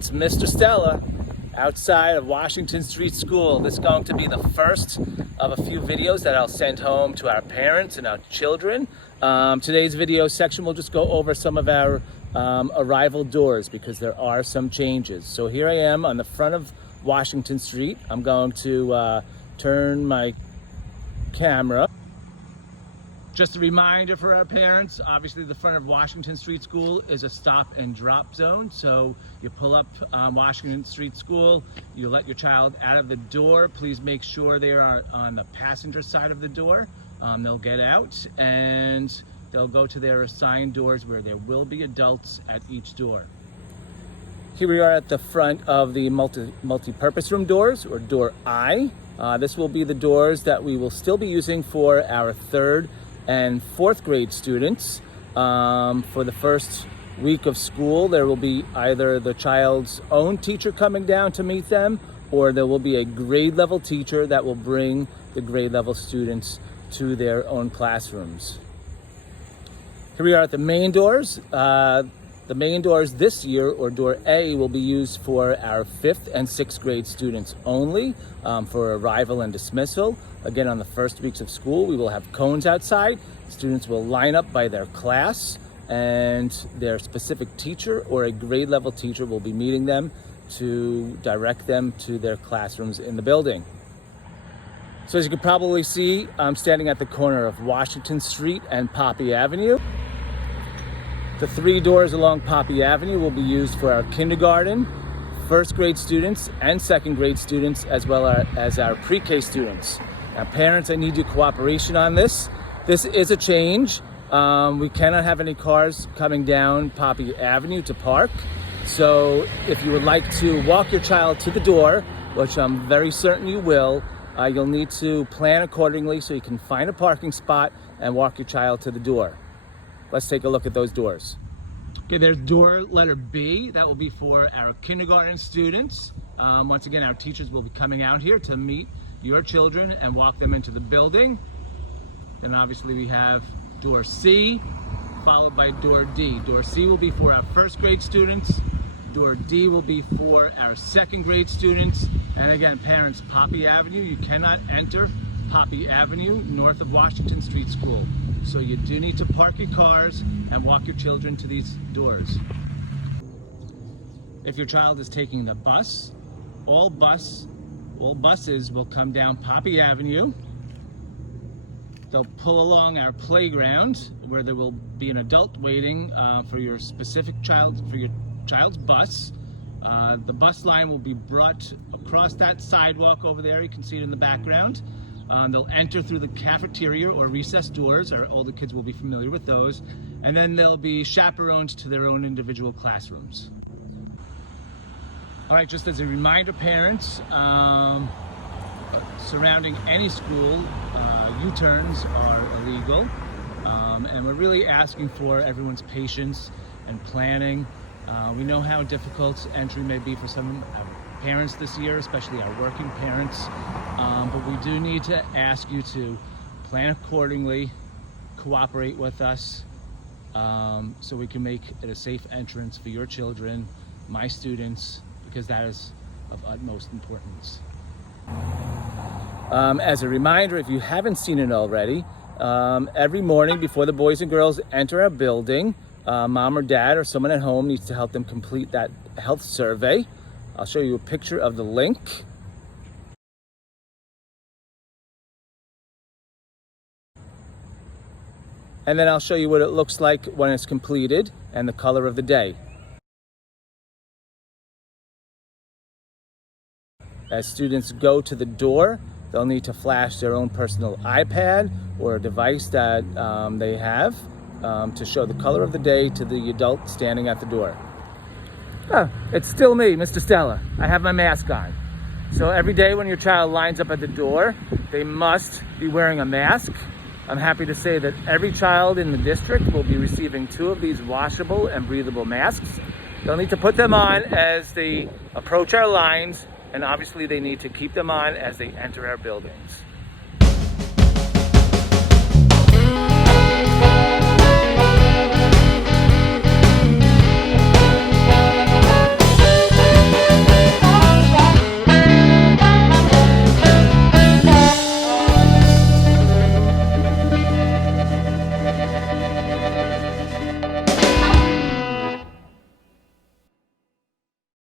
it's Mr. Stella outside of Washington Street School. This is going to be the first of a few videos that I'll send home to our parents and our children. Today's video section will just go over some of our arrival doors because there are some changes. So here I am on the front of Washington Street. I'm going to turn my camera. Just a reminder for our parents, obviously the front of Washington Street School is a stop and drop zone. So you pull up Washington Street School, you let your child out of the door. Please make sure they are on the passenger side of the door. They'll get out and they'll go to their assigned doors where there will be adults at each door. Here we are at the front of the multi-purpose room doors, or door I. This will be the doors that we will still be using for our 3rd and 4th grade students. For the first week of school, there will be either the child's own teacher coming down to meet them, or there will be a grade level teacher that will bring the grade level students to their own classrooms. Here we are at the main doors. The main doors this year, or door A, will be used for our 5th and 6th grade students only for arrival and dismissal. Again, on the first weeks of school, we will have cones outside. Students will line up by their class, and their specific teacher or a grade level teacher will be meeting them to direct them to their classrooms in the building. So as you can probably see, I'm standing at the corner of Washington Street and Poppy Avenue. The 3 doors along Poppy Avenue will be used for our kindergarten, 1st grade students, and 2nd grade students, as well as our pre-K students. Now parents, I need your cooperation on this. This is a change. We cannot have any cars coming down Poppy Avenue to park. So if you would like to walk your child to the door, which I'm very certain you will, you'll need to plan accordingly so you can find a parking spot and walk your child to the door. Let's take a look at those doors. Okay, there's door letter B. That will be for our kindergarten students. Once again, our teachers will be coming out here to meet your children and walk them into the building. Then obviously we have door C, followed by door D. Door C will be for our 1st grade students. Door D will be for our 2nd grade students. And again, parents, Poppy Avenue, you cannot enter Poppy Avenue north of Washington Street School. So you do need to park your cars and walk your children to these doors. If your child is taking the bus, all buses will come down Poppy Avenue. They'll pull along our playground where there will be an adult waiting for your child's bus. The bus line will be brought across that sidewalk over there. You can see it in the background. They'll enter through the cafeteria or recess doors. Our older kids will be familiar with those. And then they'll be chaperoned to their own individual classrooms. All right, just as a reminder, parents, surrounding any school, U-turns are illegal. And we're really asking for everyone's patience and planning. We know how difficult entry may be for some parents this year, especially our working parents, but we do need to ask you to plan accordingly, cooperate with us, so we can make it a safe entrance for your children, my students, because that is of utmost importance. As a reminder, if you haven't seen it already, every morning before the boys and girls enter our building, mom or dad or someone at home needs to help them complete that health survey. I'll show you a picture of the link. And then I'll show you what it looks like when it's completed and the color of the day. As students go to the door, they'll need to flash their own personal iPad or a device that they have to show the color of the day to the adult standing at the door. Oh, it's still me, Mr. Stella. I have my mask on. So every day when your child lines up at the door, they must be wearing a mask. I'm happy to say that every child in the district will be receiving 2 of these washable and breathable masks. They'll need to put them on as they approach our lines, and obviously they need to keep them on as they enter our buildings.